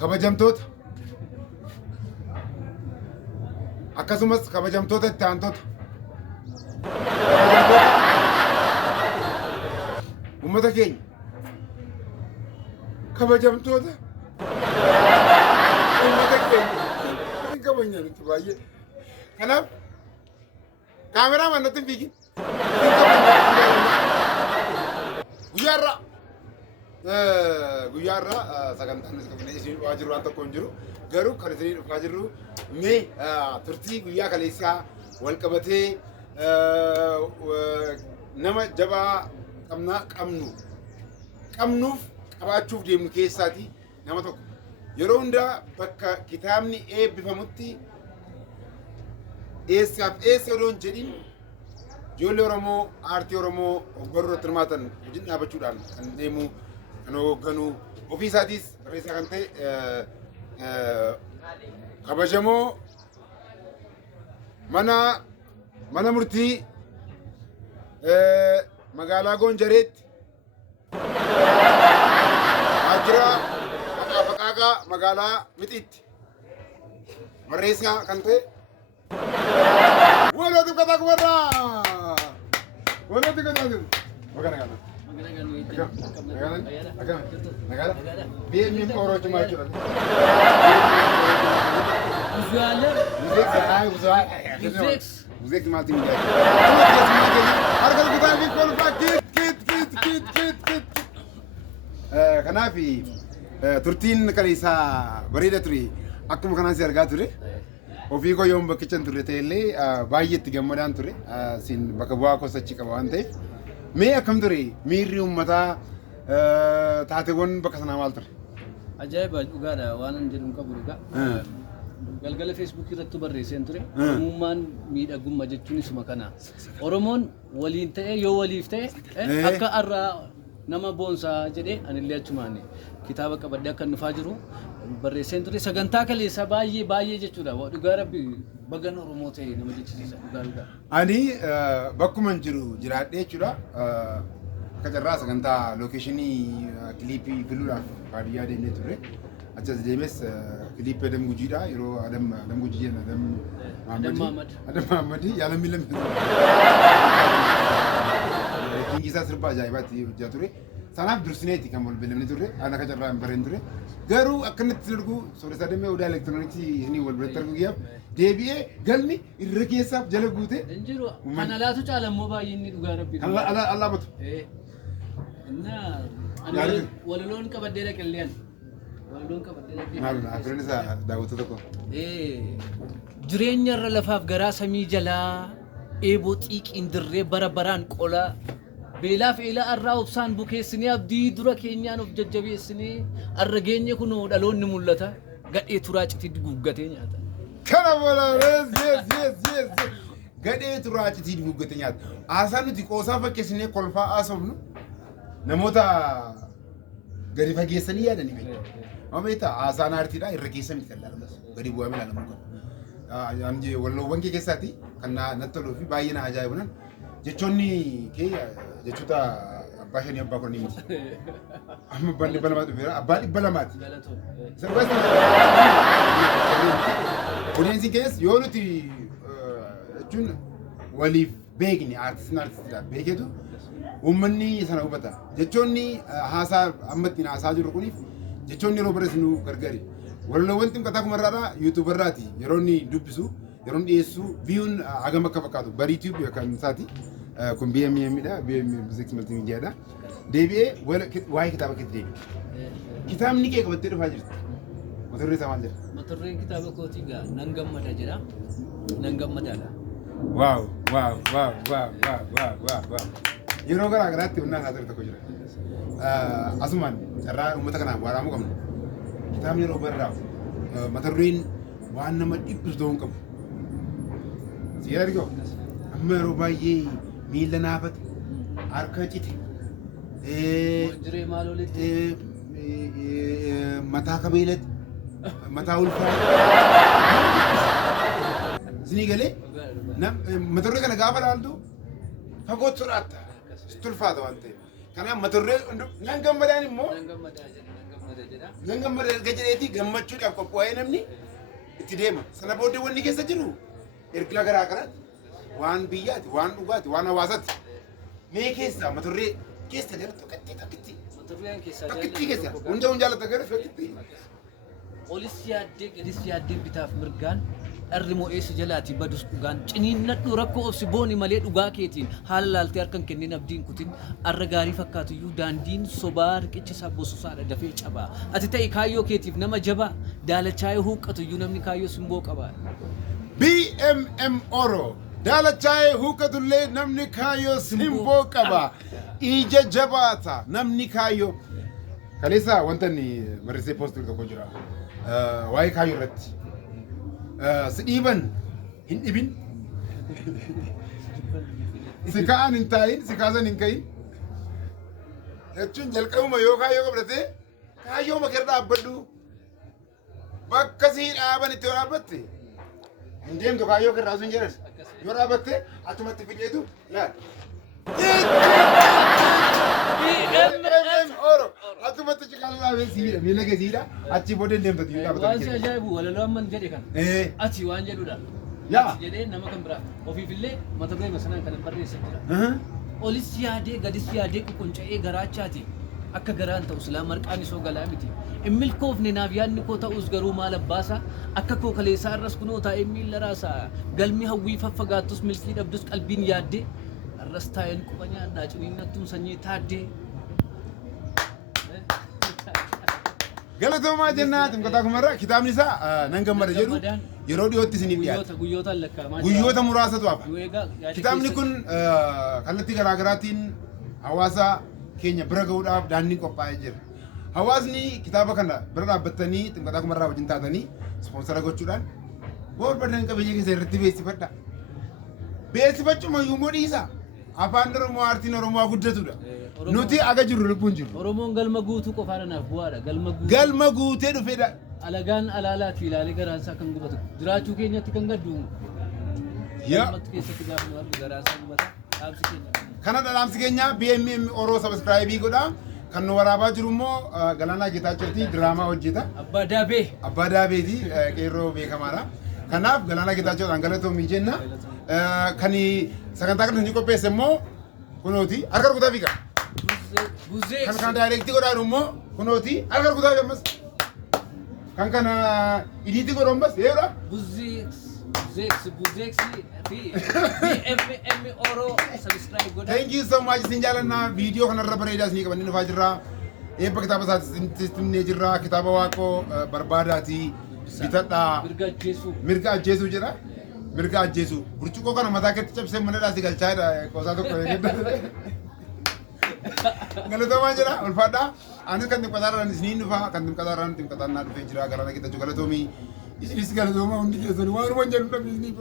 kabajamtoota akkasumas kabajamtoota itti aantota ummata keenya kabajamtoota ummata keenya hin kabajne nuti baay'ee kanaaf kaameraa mannatti hin fiigin guyyaarra sagantaan isin dhufaa jiru waan tokko hin jiru garuu kan isin dhufaa jirru mee turtii guyyaa kaleessaa wal qabatee nama jabaa qabnuuf qabaachuuf deemnu keessaati nama tokko yeroo hundaa bakka kitaabni eebbifamutti eessaaf eessa odoo hin jedhin ijoollee Oromoo aartii Oromoo ogbarruu irratti hirmaatan wajjin dhaabachuudhaan kan deemu kan hoogganu ofii isaatiis barreessaa kan ta'e kabajamoo mana murtii magaalaa Goonjareetti waajjira Faqaaqaa magaalaa Mixiitti barreessaa kan ta'e Waloo Ximqataa Kumarraa magana kana BMM Oromo machuudha. Buzex multimedia. Harka gutaa fi kolfaa kit. Kanaaf turtiin kaleessaa bareeda ture akkuma kanaan si argaa ture. Ofii koo yoom bakkichan turre ta'ellee baay'eetti gammadaan ture. Siin bakka bu'aa kosachi qaba waan ta'eef. Mee akkam ture miirri uummataa taateewwan bakka sanaa maal ture? Ajaa'iba dhugaadha waan hin jedhu qabu dhugaa. Galgala Facebook irratti barreesseen ture. Oromummaan miidhagummaa jechuun isuma kana. Oromoon waliin ta'e yoo waliif ta'e akka arraa nama boonsaa jedhee anillee achumaan kitaaba qabadde akka dhufaa jiru barreesseen ture. Sagantaa kaleessa baay'ee jechuudha. Dhugaa rabbi bagan Oromoo ta'e nama jechisiisa dhugaa. Ani bakkuma jiru jiraadhee jechuudha. Akka carraa sagantaa lookeeshinii kiliipii filuudhaaf baadiyyaa deemnee ture. Achas deemes kiliipii Adam Gujiidha. Yeroo Adam Gujii jenna Adam Mahammadi yaalamii lammi. Kingisaa sirba ajaa'ibaatti hojjaa ture. Sanaaf dursineeti kan wal beelamne ture. Ana akka carraa hin barreen ture. Garuu akkanatti dargu sooressa damee odaa elektirooniksii isinii wal biratti arguu giyyaaf deebi'ee galmi irra keessaaf jala guute. Injiru kana laatu caalammoo baay'ee inni dhugaa rabbi. Allah batu. Walaloon qabaddee dhaqalleen. Walaloon qabaddee dhaqalleen. Maaluma afirin isaa daawwatu tokko. Jireenya irra lafaaf garaa samii jalaa eeboo xiiqiin dirree bara baraan qolaa. Beelaaf eelaa arraa obsaan bukeessinee abdii dura keenyaan of jajjabeessinee arra geenye kunoo dhaloonni mul'ata gadhee turaa citii guuggatee nyaata. Kana boolaares yes. Gadhee turaa citii guuggatee nyaata. Haasaan nuti qoosaa fakkeessinee kolfaa haasofnu namoota gadi fageessanii yaadanii beeku. Amma beektaa haasaan aartiidhaa irra keessa miti kan laalamas gadi bu'aa mila lamu kan. Walloowwan kee keessaati kan natti toluu fi baay'ee na ajaa'ibunan jechoonni kee jechuudha abbaa shanii abbaa kurnii miti. Amma abbaan dhibba lamaatti dhufeera abbaan dhibba lamaatti. Bineensi keessa yoo nuti jechuun waliif beekni aartistiidhaan beeketu uummanni sana hubata. Jechoonni haasaa amma ittiin haasaa jiru kuniif jechoonni yeroo barreessinu gargari. Walaloowwan Ximqataa Kumarraadhaa yuutuubarraati yeroo inni dubbisu yeroo inni dhiyeessu viyuun hagam akka fakkaatu bari YouTube yookaan isaati. Kun BMMidha Buzex multimediaadha. Deebi'ee waa'ee kitaaba keetti deebi'e. Kitaabni kee qabattee dhufaa jirti. Mata dureen isaa maal jedha? Mata dureen kitaaba kootii gaa nan gammada jedha. Nan gammadaadha. Waaw. Yeroo garaa garaatti onnaa isaa ture tokko jira. Asumaan carraa uummata kanaaf waraabamuu qabna. Kitaabni yeroo barraa'u mata dureen waan nama dhibbus ta'uu hin qabu. Siyaa argoo amma yeroo baay'ee miila naafate harka cite jiree maal olitti mataa kabeelatti mataa ulfaa isinii galee mata duree kana gaafa laaltu fagootti sodaata sitti ulfaata waan ta'eef kanaaf mata duree nan gammadaan immoo Nan gammada erga jedheeti gammachuudhaaf qophaa'ee namni itti deema. Sana booddee wanni keessa jiru erga garaa garaati. Waan biyyaati, waan dhugaati, waan hawaasaati. Mee keessa maturree keessa galatu tokkitti. Maturreen keessaa Tokkitti keessa. Hunda jaallata gara tokkitti. Olis yaaddee gadis yaaddee bitaaf mirgaan dharri moo'eessa jalaati badus dhugaan ciniinnadhu rakkoo obsi booni malee dhugaa keetiin haala laaltee harkan kenneen abdiin kutin arra gaarii fakkaatu iyyuu daandiin sobaa riqicha isaa bososaadha dafee cabaa ati ta'e kaayyoo keetiif nama jabaa daalachaa'ee huuqqatu iyyuu namni kaayyoo simboo qabaa. BMM Oro daalachaa'ee huuqqatullee namni kaayyoo simboo qaba. Ija jabaata namni kaayyoo. Kaleessa wanta inni barreessee poostii tokko jira. Waa'ee kaayyoo irratti. Si dhiiban hin dhibin. Si ka'an hin taa'in, si kaasan hin ka'in. Jechuun jalqabuma yoo kaayyoo qabdatee kaayyoo makee dhaabbadhu. Bakka si dhaaban itti yoo dhaabbatte hin deemtu kaayyoo irraa sun jedhan. Yoo dhaabbatte achumatti fideetu laal. Atumatti ciqalaa beesiidha miila keessiidha achi booda deemta tii dhaabata. Waan si ajaa'ibu walaloo amman jedhe kan ati waan jedhudha. Yaa jedhee nama kan biraa ofiifillee mata duree masanaan kan barreessan jira. Olis yaadee gadis yaadee qunca'ee garaachaati akka garaan ta'u silaa marqaan isoo galaa miti. Immilkoofne naaf yaadni koo ta'us garuu maal abbaasa akka koo kaleessaa irras kunoo taa'ee miila raasaa galmi hawwii faffagaattus milkii dhabdus qalbiin yaaddee arras taa'een quba nyaadhaa ciniinnattuun sanyii taaddee. Galatoomaa jennaa Ximqataa Kumarraa kitaabni isaa nan gammada jedhu yeroo dhiyootti isiniif dhiyaata. Guyyoota muraasatu hafa. Kitaabni kun kallattii garaa garaatiin hawaasa keenya bira gahuudhaaf daandiin qophaa'ee jira. Hawaasni kitaaba kana bira dhaabbattanii Ximqataa Kumarraa wajjin taatanii ispoonsara gochuudhaan barbaadan qabeenya keessa irratti beeksifadha. Beeksifachuma immoo dhiisa. Afaan Oromoo aartiin Oromoo guddatudha. Nuti aga jirru lubbuun jiru. Oromoon galma guutuu qofaadhanaaf bu'aadha. Galma guutee dhufedha. Alagaan alaalaati ilaalee garaansaa kan gubatu. Jiraachuu keenyatti kan gaddu. Galmatti keessatti gaafa nu argu garaansaa gubata. Dhaamsi keenya. Kanadha dhaamsi keenya BMM Oro sabiskiraayibii godha. Kan nu waraabaa jiru immoo Galaanaa Geetaachooti diraamaa hojjeta. Abbaa Daabee. Abbaa Daabeeti qeerroo beekamaadha. Kanaaf Galaanaa Geetaachoodhaan galatoomii jenna. Kan sagantaa kana ni qopheesse immoo kunooti harka rukutaa fiiga. Kan daayirektii godhaan immoo kunooti harka rukutaa fi ammas kan kana idiitii godhu ammas yeedha. Buzex fi BMM Oro subscribe godhaa. Thank you so much isin jaalannaa viidiyoo kanarra bareedaa isinii qabannee dhufaa jirra. Eebba kitaaba isaatti himnee jirra. Kitaaba Waaqoo barbaadaati bitadhaa. Mirga ajjeesuu jedha. Mirga ajjeesuu. Burcuqqoo kana mataa keetti cabsee mana dhaasi galchaadha. Qoosaa tokko eeggadha. Galatoomaa jira ulfaadhaa. Anis kan Ximqataarraan isiniin dhufa. Kan Ximqataarraan naa dhufee jira. Galaanaa Geetaachoo galatoomii. Isinis galatooma hundi keessan waan jedhu dhabee isiniif.